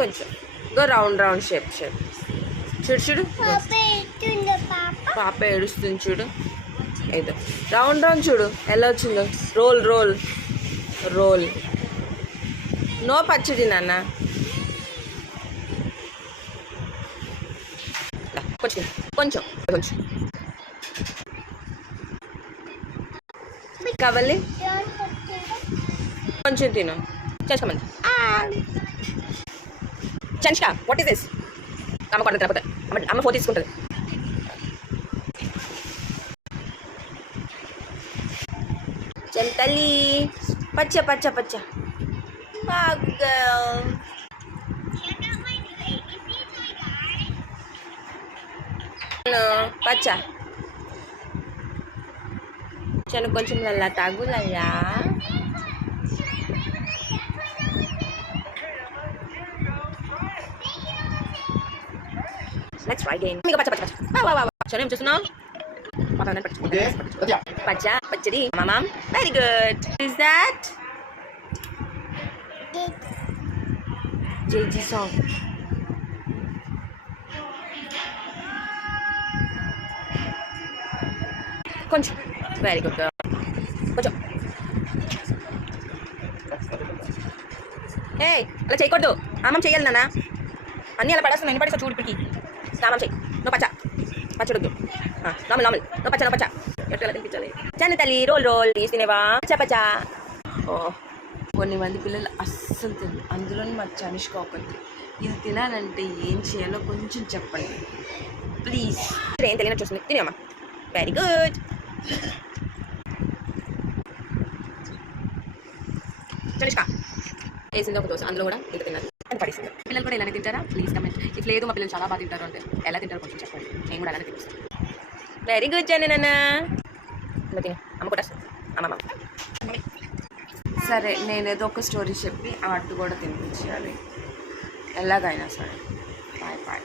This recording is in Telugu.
ఇంకొంచెం ఇంకో రౌండ్ షేప్ చూడు చూడు. పాప ఏడుస్తుంది చూడు. ఏదో రౌండ్ చూడు ఎలా వచ్చిందో. రోల్. నో పచ్చడి నాన్న. కొంచెం కావాలి కొంచెం తిను. చేసుకోమంది చంచిక. What is this? అమ్మ కొడుకు తినకపోతే అమ్మ ఫోన్ తీసుకుంటుంది. చంతలి పచ్చ పచ్చ చను కొంచెం లల్లా తాగు లల్లా. Next try again. మీకు పచ్చ చను ఏం చూస్తున్నావు? పచ్చడి మామా. Very good. ఇస్ దాట్ జేజీ సాంగ్? కొంచెం. Very good. కొంచెం. ఏ అలా చేయకూడదు. అమ్మం చెయ్యాలి నాన్న. అన్నీ అలా పడేస్తున్నాయి. ఎన్ని పడేస్తా చూడు ఇప్పటికి. స్నామం చెయ్యి. నువ్వు పచ్చడొద్దు. నార్మల్ నువ్వు పచ్చ ఎట్లా తినిపించాలి. చన్న తల్లి రోల్ తీసి తినేవా? పచ్చ. కొన్ని మంది పిల్లలు అస్సలు తినరు. అందులో మా చనిష్క ఒకటి. ఇది తినాలంటే ఏం చేయాలో కొంచెం చెప్పండి ప్లీజ్. ఏం తెలియనట్టు చూస్తుంది. తినేమ్మా. Very good. చనిష్క వేసింది ఒక దోశ. అందులో కూడా ఇంత తిన్నారు. అది పడేసింది. పిల్లలు కూడా ఇలానే తింటారా? Please comment. ఇఫ్ లేదు మా పిల్లలు చాలా బాగా తింటారు అంటే ఎలా తింటారో కొంచెం చెప్పండి. నేను కూడా అలానే తినిపిస్తాను. వెరీ గుడ్ జాని నాన్న. ఇలా తిని అమ్మ కొట్టేస్తాను. అమ్మమ్మ సరే నేనేదో ఒక స్టోరీ చెప్పి ఆర్ట్ కూడా తినిపించాలి ఎలాగైనా సరే. బాయ్.